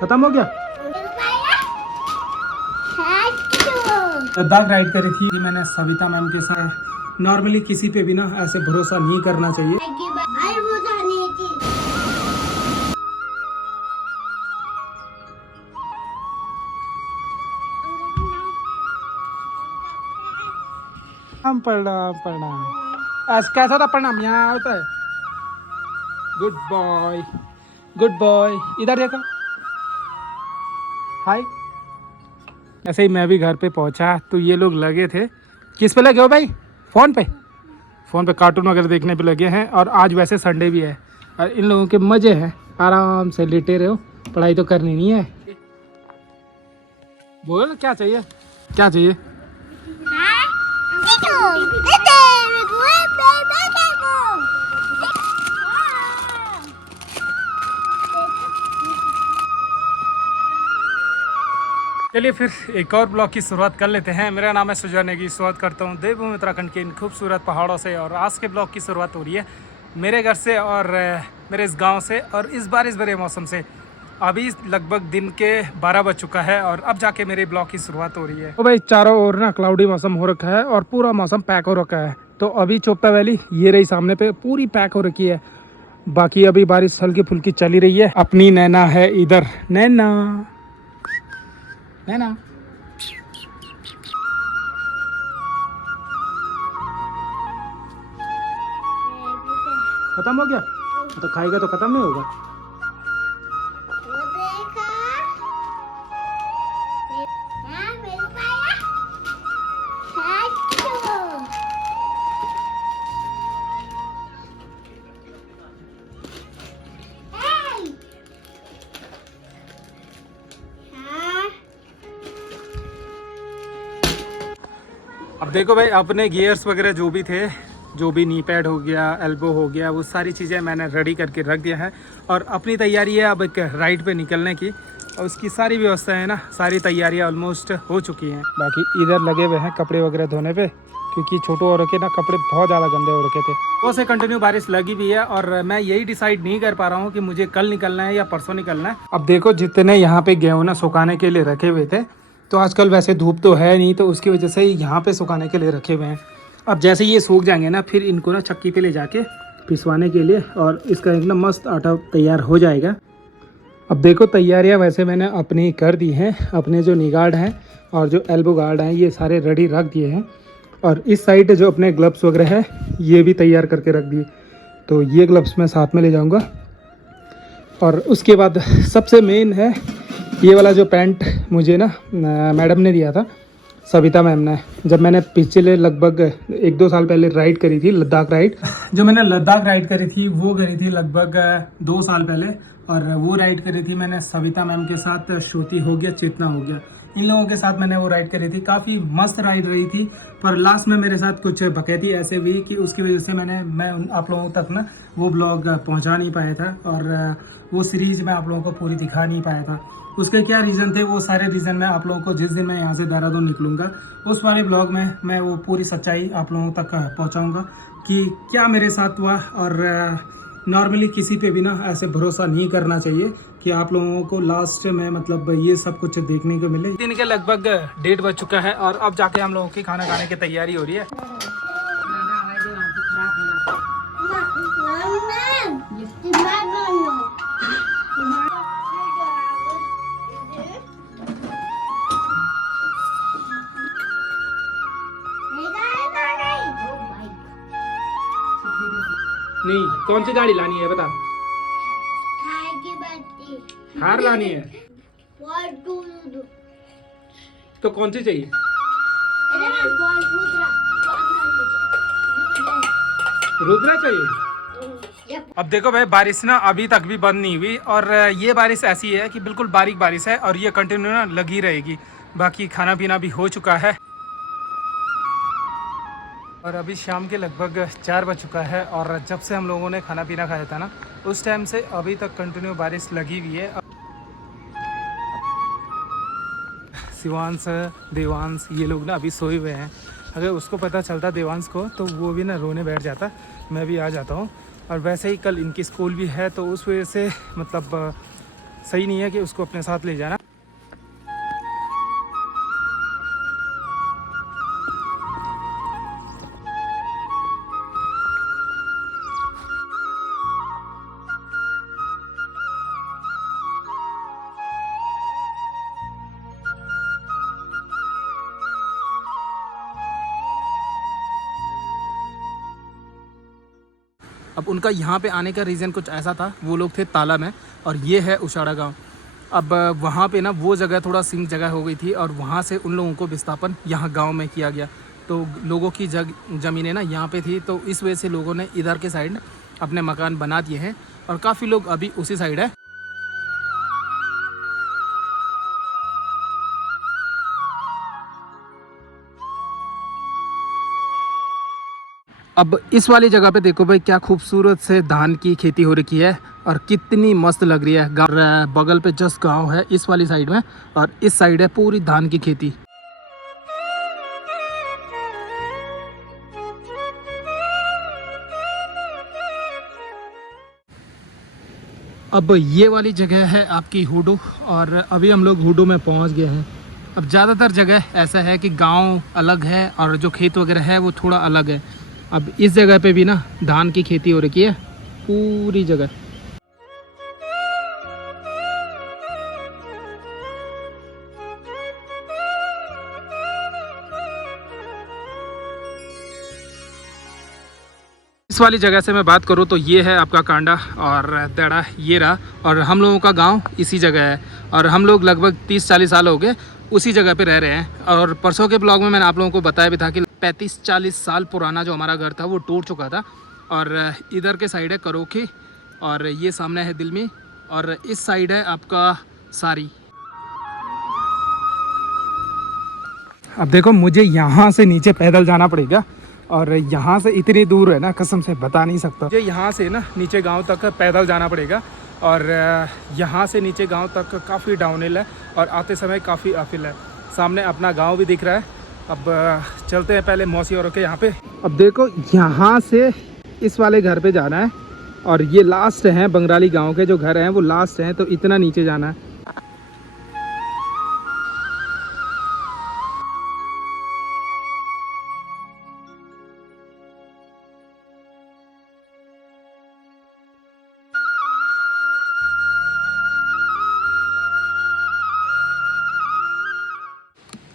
खत्म हो गया। लद्दाख राइड करी थी मैंने सविता मैम के साथ। नॉर्मली किसी पे भी ना ऐसे भरोसा नहीं करना चाहिए। प्रणाम। कैसा था प्रणाम? यहाँ होता है। Good boy, good boy. इधर देखो, हाय। ऐसे ही मैं भी घर पे पहुंचा तो ये लोग लगे थे। किस पे लगे हो भाई? फ़ोन पे। फ़ोन पे कार्टून वगैरह देखने पे लगे हैं। और आज वैसे संडे भी है और इन लोगों के मज़े हैं, आराम से लेटे रहो। पढ़ाई तो करनी नहीं है। बोल क्या चाहिए, क्या चाहिए? चलिए फिर एक और ब्लॉग की शुरुआत कर लेते हैं। मेरा नाम है सुजय नेगी। शुरुआत करता हूँ देवभूमि उत्तराखंड के इन खूबसूरत पहाड़ों से। और आज के ब्लॉग की शुरुआत हो रही है मेरे घर से और मेरे इस गांव से और इस बारिश भरे मौसम से। अभी लगभग दिन के 12 बज चुका है और अब जाके मेरे ब्लॉग की शुरुआत हो रही है। तो भाई चारों ओर ना क्लाउडी मौसम हो रखा है और पूरा मौसम पैक हो रखा है। तो अभी चोपता वैली ये रही सामने पे पूरी पैक हो रखी है। बाकी अभी बारिश हल्की फुल्की चली रही है। अपनी नैना है इधर। नैना, नैना। खत्म हो गया? तो खाएगा तो खत्म नहीं होगा। अब देखो भाई, अपने गियर्स वगैरह जो भी थे, जो भी नी पैड हो गया, एल्बो हो गया, वो सारी चीज़ें मैंने रेडी करके रख दिया है। और अपनी तैयारी है अब एक राइड पे निकलने की। और उसकी सारी व्यवस्था है ना, सारी तैयारियां ऑलमोस्ट हो चुकी हैं। बाकी इधर लगे हुए हैं कपड़े वगैरह धोने पे, क्योंकि छोटू हो रखे ना कपड़े बहुत ज़्यादा गंदे हो रखे थे। वो से कंटिन्यू बारिश लगी भी है और मैं यही डिसाइड नहीं कर पा रहा हूँ कि मुझे कल निकलना है या परसों निकलना है। अब देखो जितने यहाँ पे गेहूँ ना सुखाने के लिए रखे हुए थे, तो आजकल वैसे धूप तो है नहीं, तो उसकी वजह से यहाँ पे सुखाने के लिए रखे हुए हैं। अब जैसे ये सूख जाएंगे ना, फिर इनको ना चक्की पे ले जाके पिसवाने के लिए और इसका एकदम मस्त आटा तैयार हो जाएगा। अब देखो तैयारियाँ वैसे मैंने अपनी कर दी हैं। अपने जो नी गार्ड हैं और जो एल्बो गार्ड हैं ये सारे रेडी रख दिए हैं। और इस साइड जो अपने ग्लव्स वगैरह है ये भी तैयार करके रख दिए। तो ये ग्लव्स मैं साथ में ले जाऊँगा। और उसके बाद सबसे मेन है ये वाला जो पैंट मुझे ना मैडम ने दिया था, सविता मैम ने। जब मैंने पिछले लगभग 1-2 साल पहले राइड करी थी लद्दाख राइड, जो मैंने लद्दाख राइड करी थी वो करी थी लगभग 2 साल पहले। और वो राइड करी थी मैंने सविता मैम के साथ। श्रुति हो गया, चेतना हो गया, इन लोगों के साथ मैंने वो राइड करी थी। काफ़ी मस्त राइड रही थी। पर लास्ट में मेरे साथ कुछ बकैती ऐसे हुई कि उसकी वजह से मैं आप लोगों तक ना वो ब्लॉग पहुंचा नहीं पाया था और वो सीरीज़ मैं आप लोगों को पूरी दिखा नहीं पाया था। उसके क्या रीज़न थे, वो सारे रीज़न मैं आप लोगों को जिस दिन मैं यहाँ से देहरादून निकलूँगा उस वाले ब्लॉग में मैं वो पूरी सच्चाई आप लोगों तक पहुँचाऊँगा कि क्या मेरे साथ हुआ। और नॉर्मली किसी पे भी ना ऐसे भरोसा नहीं करना चाहिए कि आप लोगों को लास्ट में मतलब ये सब कुछ देखने को मिले। दिन के लगभग 1:30 बज चुका है और अब जाके हम लोगों की खाना खाने की तैयारी हो रही है। नहीं, कौन सी गाड़ी लानी है बता? हार लानी है तो कौन सी चाहिए? रुद्रा चाहिए। अब देखो भाई, बारिश ना अभी तक भी बंद नहीं हुई और ये बारिश ऐसी है कि बिल्कुल बारीक बारिश है और ये कंटिन्यू ना लगी रहेगी। बाकी खाना पीना भी हो चुका है और अभी शाम के लगभग 4 बज चुका है। और जब से हम लोगों ने खाना पीना खाया था ना, उस टाइम से अभी तक कंटिन्यू बारिश लगी हुई है। शिवांश, देवांश ये लोग ना अभी सोए हुए हैं। अगर उसको पता चलता देवांश को तो वो भी ना रोने बैठ जाता। मैं भी आ जाता हूँ और वैसे ही कल इनकी स्कूल भी है, तो उस वजह से मतलब सही नहीं है कि उसको अपने साथ ले जाना। अब उनका यहाँ पे आने का रीज़न कुछ ऐसा था, वो लोग थे ताला में और ये है उशाड़ा गांव। अब वहाँ पे ना वो जगह थोड़ा सिंक जगह हो गई थी और वहाँ से उन लोगों को विस्थापन यहाँ गांव में किया गया। तो लोगों की ज़मीनें ना यहाँ पे थी, तो इस वजह से लोगों ने इधर के साइड अपने मकान बना दिए हैं और काफ़ी लोग अभी उसी साइड है। अब इस वाली जगह पे देखो भाई, क्या खूबसूरत से धान की खेती हो रखी है और कितनी मस्त लग रही है। बगल पे जस्ट गांव है इस वाली साइड में और इस साइड है पूरी धान की खेती। अब ये वाली जगह है आपकी हुडू और अभी हम लोग हुडू में पहुंच गए हैं। अब ज़्यादातर जगह ऐसा है कि गांव अलग है और जो खेत वगैरह है वो थोड़ा अलग है। अब इस जगह पे भी ना धान की खेती हो रखी है पूरी जगह। इस वाली जगह से मैं बात करूँ तो ये है आपका कांडा और दड़ा ये रहा, और हम लोगों का गांव इसी जगह है और हम लोग लगभग 30-40 साल हो गए उसी जगह पे रह रहे हैं। और परसों के ब्लॉग में मैंने आप लोगों को बताया भी था कि 35-40 साल पुराना जो हमारा घर था वो टूट चुका था। और इधर के साइड है करोखी और ये सामने है दिल्मी और इस साइड है आपका सारी। अब देखो मुझे यहाँ से नीचे पैदल जाना पड़ेगा और यहाँ से इतनी दूर है ना, कसम से बता नहीं सकता। मुझे यहाँ से ना नीचे गांव तक पैदल जाना पड़ेगा और यहाँ से नीचे गांव तक काफ़ी डाउनहिल है और आते समय काफ़ी अपहिल है। सामने अपना गांव भी दिख रहा है। अब चलते हैं पहले मौसी औरों के यहाँ पे। अब देखो यहाँ से इस वाले घर पे जाना है और ये लास्ट है बंगराली गाँव के जो घर हैं वो लास्ट हैं, तो इतना नीचे जाना है।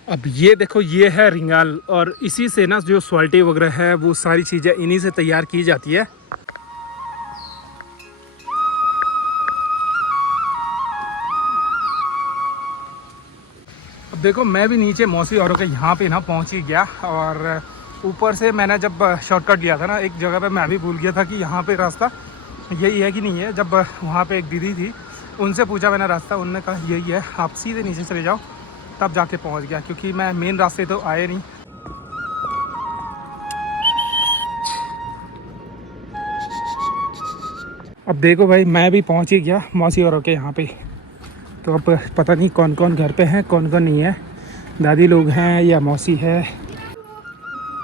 अब ये देखो ये है रिंगाल और इसी से ना जो सॉल्टी वगैरह है वो सारी चीज़ें इन्हीं से तैयार की जाती है। अब देखो मैं भी नीचे मौसी औरों के यहाँ पे ना पहुँच ही गया और ऊपर से मैंने जब शॉर्टकट लिया था ना एक जगह पे, मैं भी भूल गया था कि यहाँ पे रास्ता यही है कि नहीं है। जब वहाँ पे एक दीदी थी उनसे पूछा मैंने रास्ता, उन्होंने कहा यही है, आप सीधे नीचे चले जाओ, तब जाके पहुंच गया क्योंकि मैं मेन रास्ते तो आए नहीं। अब देखो भाई मैं भी पहुंच ही गया मौसी औरों के यहाँ पे। तो अब पता नहीं कौन कौन घर पे हैं कौन कौन नहीं है, दादी लोग हैं या मौसी है।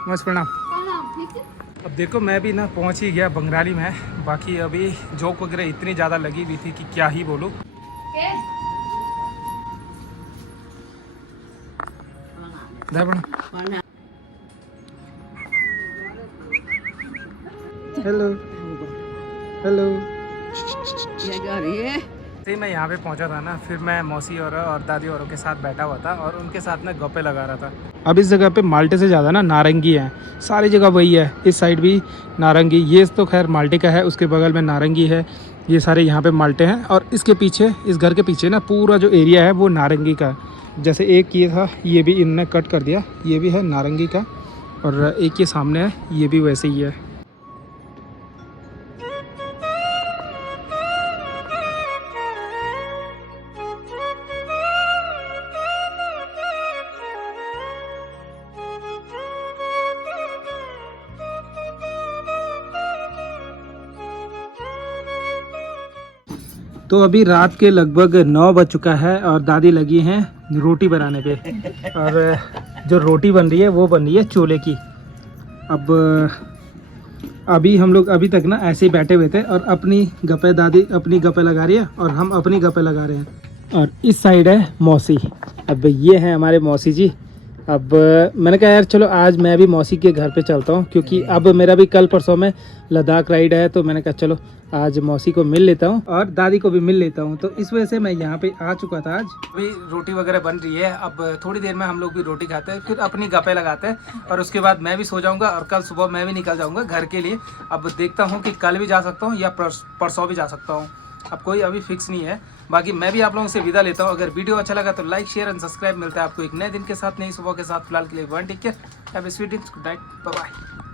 मस्त प्रणाम। अब देखो मैं भी ना पहुंच ही गया बंगराली में। बाकी अभी जोक वगैरह इतनी ज़्यादा लगी हुई थी कि क्या ही बोलूँ। Hello hello. मैं यहाँ पे पहुँचा था ना, फिर मैं मौसी और दादी औरों के साथ बैठा हुआ था और उनके साथ में गप्पे लगा रहा था। अब इस जगह पे माल्टे से ज़्यादा ना नारंगी है, सारी जगह वही है। इस साइड भी नारंगी, ये तो खैर माल्टे का है, उसके बगल में नारंगी है, ये सारे यहाँ पे माल्टे हैं। और इसके पीछे, इस घर के पीछे ना पूरा जो एरिया है वो नारंगी का है। जैसे एक ये था ये भी इनने कट कर दिया, ये भी है नारंगी का, और एक ये सामने है ये भी वैसे ही है। तो अभी रात के लगभग 9 बज चुका है और दादी लगी हैं रोटी बनाने पे। और जो रोटी बन रही है वो बन रही है चोले की। अब अभी हम लोग अभी तक ना ऐसे ही बैठे हुए थे और अपनी गप्पे, दादी अपनी गप्पे लगा रही है और हम अपनी गप्पे लगा रहे हैं। और इस साइड है मौसी। अब ये है हमारे मौसी जी। अब मैंने कहा यार चलो आज मैं भी मौसी के घर पे चलता हूँ, क्योंकि अब मेरा भी कल परसों में लद्दाख राइड है, तो मैंने कहा चलो आज मौसी को मिल लेता हूँ और दादी को भी मिल लेता हूँ। तो इस वजह से मैं यहाँ पे आ चुका था आज। अभी रोटी वगैरह बन रही है, अब थोड़ी देर में हम लोग भी रोटी खाते हैं, फिर अपनी गप्पे लगाते हैं और उसके बाद मैं भी सो जाऊँगा और कल सुबह मैं भी निकल जाऊँगा घर के लिए। अब देखता हूँ कि कल भी जा सकता हूँ या परसों भी जा सकता हूँ, अब कोई अभी फिक्स नहीं है। बाकी मैं भी आप लोगों से विदा लेता हूँ। अगर वीडियो अच्छा लगा तो लाइक शेयर एंड सब्सक्राइब। मिलता है आपको एक नए दिन के साथ, नई सुबह के साथ। फिलहाल के लिए one take care, have a sweet dreams, good night, bye bye.